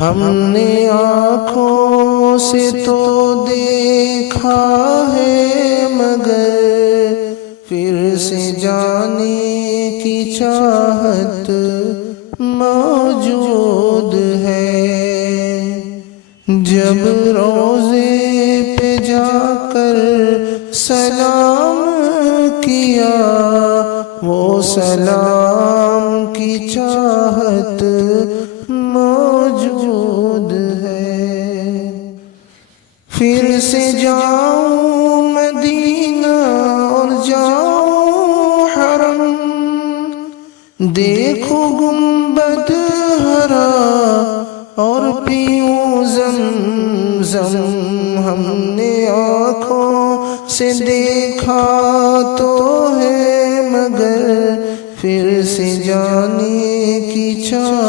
ہم نے آنکھوں سے تو دیکھا ہے مگر پھر سے جانے کی چاہت موجود ہے۔ جب روضے پہ جا کر سلام کیا وہ سلام کی چاہت موجود ہے۔ پھر سے جاؤں مدینہ اور جاؤں حرم، دیکھو گنبد ہرا اور پیوں زمزم۔ ہم نے آنکھوں سے دیکھا تو ہے مگر پھر سے جانے کی چاہت